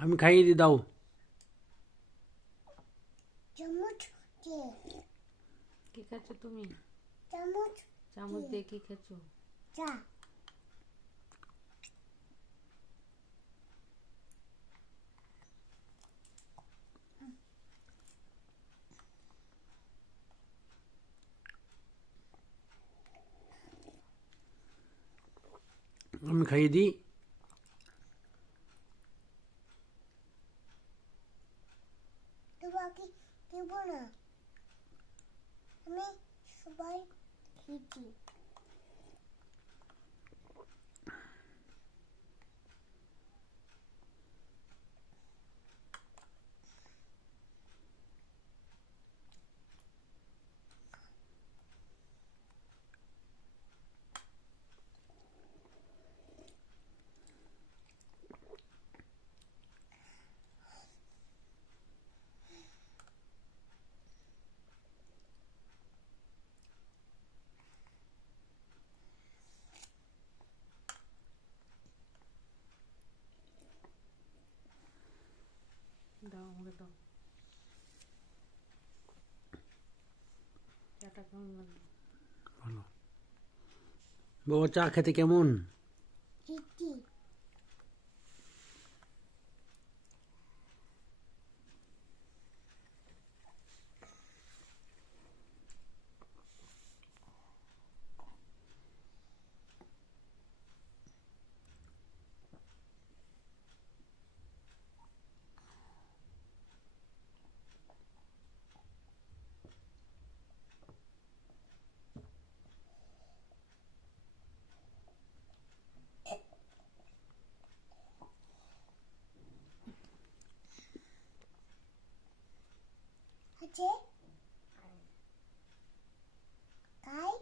আমি খাইয়ে দিই দাও। চামচ দিয়ে। কি খাচ্ছ তুমি? চামচ চামচ দিয়ে কি খাচ্ছ? চা। আমি খাইয়ে দিই। তোমাকে দেব না, আমি সবাই খেয়েছি। দাও আমাকে দাও। চাটা কেমন লাগলো? ভালো। বাবা চা খেতে কেমন? খেয়েছি। আছে খাই।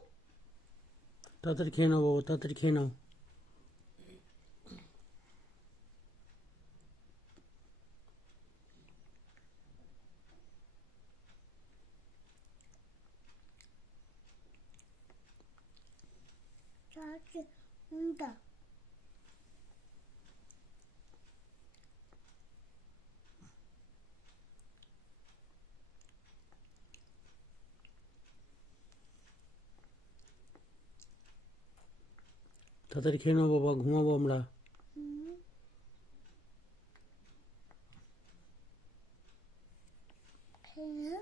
তাড়াতাড়ি খেয়ে নাও বাবা, তাড়াতাড়ি খেয়ে নাও। চাচি উন্টা। তাড়াতাড়ি খেয়ে নাও বাবা, ঘুমাবো আমরা। খেয়ে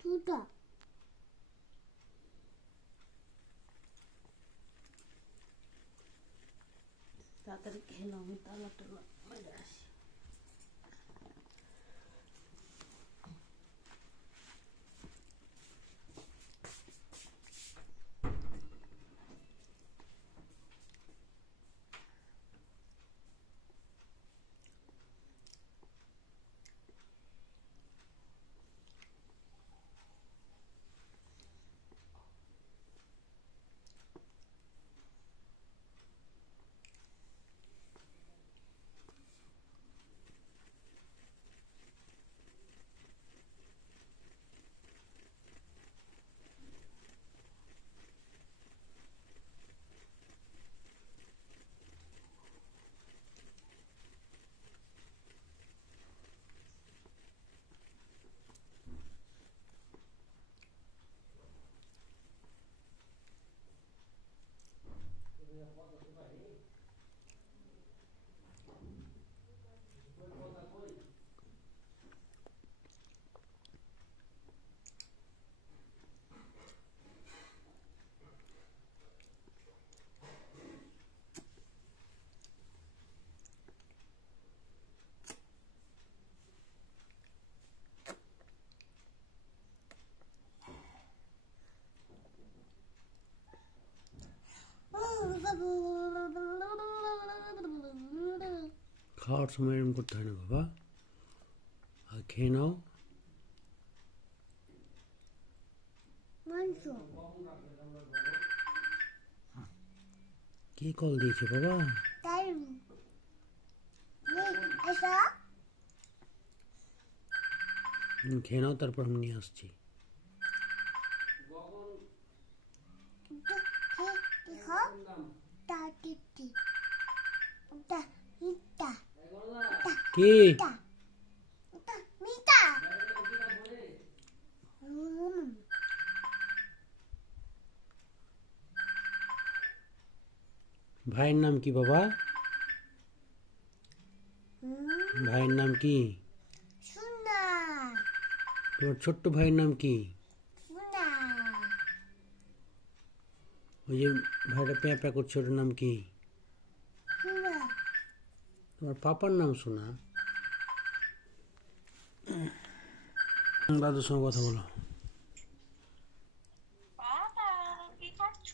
দুটা। তাড়াতাড়ি খেয়ে নাও, আমি তালা টালা মেরে আসি। খাওয়ার সময় এরকম করতে হয় না বাবা, আর খেয়ে নাও। মাংস। কে কল দিয়েছে বাবা? তাই আসা। খেয়ে নাও, তারপর আমি নিয়ে আসছি। দেখো তাতে Iti. Uta. Ita. কি Ita. Uta. Mita. ভাইয়ের নাম কি বাবা? ভাইয়ের নাম কি? Suna. তোমার ছোট্ট ভাইয়ের নাম কি? Suna. ওই যে ভাইটা প্যাঁ প্যাঁ করছে ওটার নাম কি? Suna. তোমার পাপার নাম শোনা। দাদুর সঙ্গে কথা বলো। বাবা কি খাচ্ছ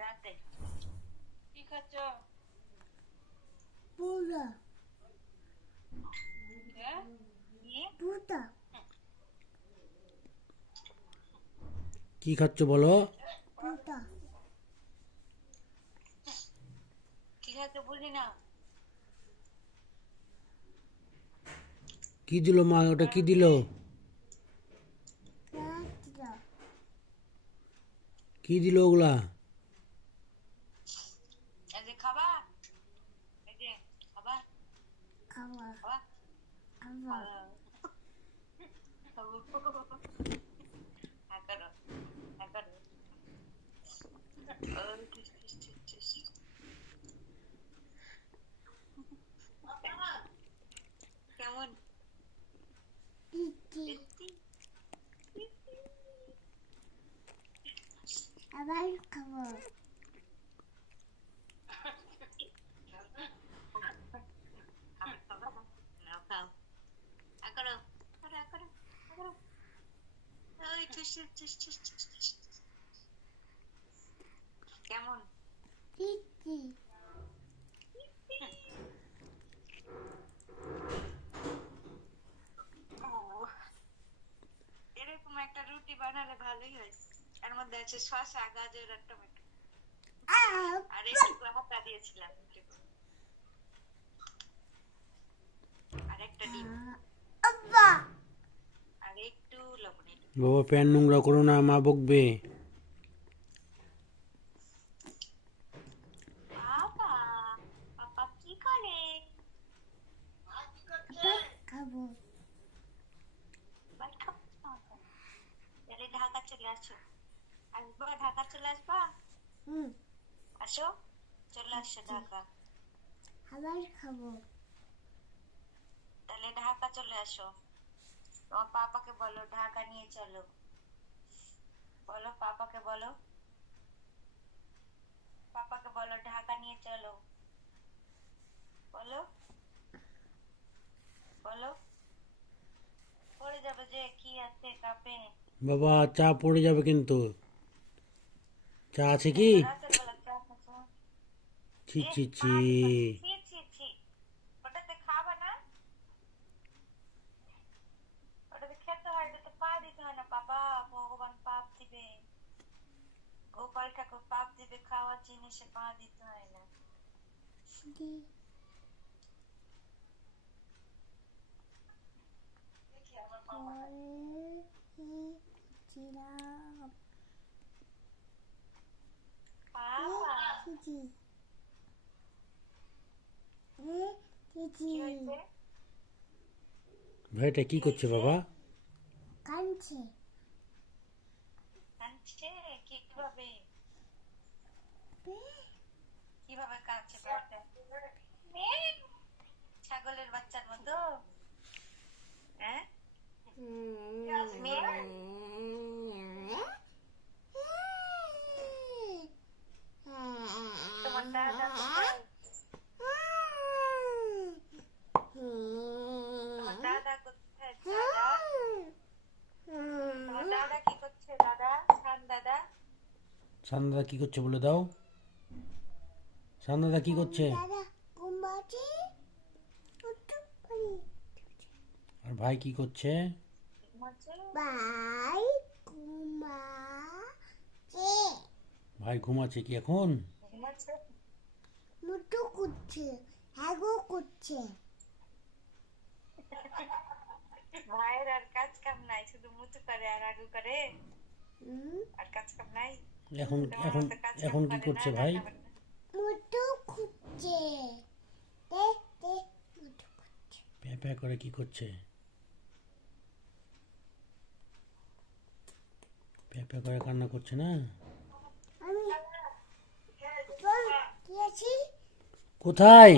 রাতে? কি খাচ্ছ? Buddha. হ্যাঁ? কি? Buddha. কি খাচ্ছ বলো? Buddha. কি খাচ্ছ বুঝি না। কি দিল মা? ওটা কি দিল? Buddha. কি দিল ওগুলা? এই যে খাবা, এই যে খাবা Kawa. খাবা Kawa. খাবো। হ্যাঁ করো, হ্যাঁ করো। ও, টিস, টিস, টিস, টিস। কেমন Iti. টেস্টি? Abar kawa. নাও খাও। হ্যাঁ করো, করো, করো, করো। ওই টিস, টিস, টিস, টিস, টিস। কেমন? Iti. এরকম একটা রুটি বানালে ভালোই হয়। এর মধ্যে আছে শসা, গাজর আর টমেটো। Ah. আর একটু হাতা দিয়েছিলাম একটু। আর একটা ডিম Abba. আর একটু লবণ একটু। বাবা প্যান নোংরা করো না, মা বকবে। বাবা, পাপা কি করে? Kawa. ভাত খাবো? তাহলে ঢাকা চলে আসো। আসবা ঢাকা চলে আসবা? আসো, চলে আসো ঢাকা। Abar kawa. তাহলে ঢাকা চলে আসো। তোমার পাপাকে বলো ঢাকা নিয়ে চলো। বলো পাপাকে বলো, পাপাকে বলো ঢাকা নিয়ে চলো। বলো, বলো। পড়ে যাবে যে কি আছে কাপে। বাবা চা পড়ে যাবে কিন্তু। চা আছে কি? রাতের বেলা চা খাচ্ছো? ছি এ, ছি ছি। পা দিবা। ছি, ছি, ছি। ওটাতে খাবা না? ওটাতে খেতে হয়, ওটাতে পা দিতে হয় না বাবা। ভগবান পাপ দিবে, গোপাল ঠাকুর পাপ দিবে, খাওয়ার জিনিসে পা দিতে হয় না। Di. দেখি আমার বাবা। বাবা, Titi. কি হয়েছে? ভাইটা কি করছে বাবা? Kanche. কাঁদছে? কিভাবে? কিভাবে কাঁদছে বাচ্চা? ছাগলের বাচ্চার মতো? হ্যাঁ? তোমার দাদা কোথায়? তোমার দাদা কোথায়? দাদা? তোমার দাদা কি করছে? দাদা, শান দাদা? সান্দাদা কি করছে বলে দাও। সান্দাদা কি করছে? Dada, kumachi. আর ভাই কি করছে? ঘুমাচ্ছে? Bye, kumachi. ভাই ঘুমাচ্ছে কি এখন? ঘুমাচ্ছে? মুটু করছে, হ্যাগো করছে। ভাইয়ের আর কাজ কাম নাই, শুধু মুতু করে আর আগু করে। হুম, আর কাজ কাম নাই। এখন তোমার এখন মতো কাজ এখন কাম কি করে করছে না, ভাই? রান্না বান্না। মুটু খুঁজছে দে দে মুটু খুঁজছে প্যা প্যা করে কি করছে? প্যা প্যা করে কান্না করছে না? আমি চল কি আছি কোথায়?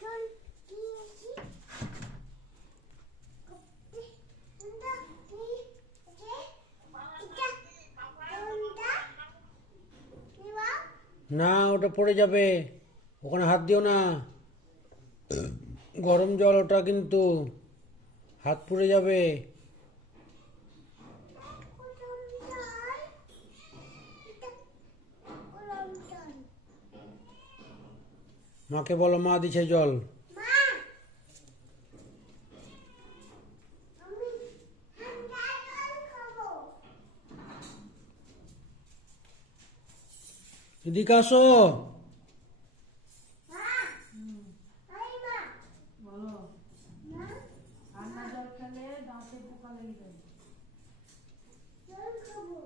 চল কি আছি কোনটা কি আছে এটা কোনটা নিবা না, ওটা পড়ে যাবে, ওখানে হাত দিও না, গরম জল ওটা, কিন্তু হাত পুড়ে যাবে। গরম জল এটা গরম জল মাকে বলো মা দিছে জল। মা আমি ঠান্ডা জল খাবো এদিকে আসো। মা এই মা বলো, মা ঠান্ডা জল খেলে দাঁতে পোকা লেগে যাবে। জল খাবো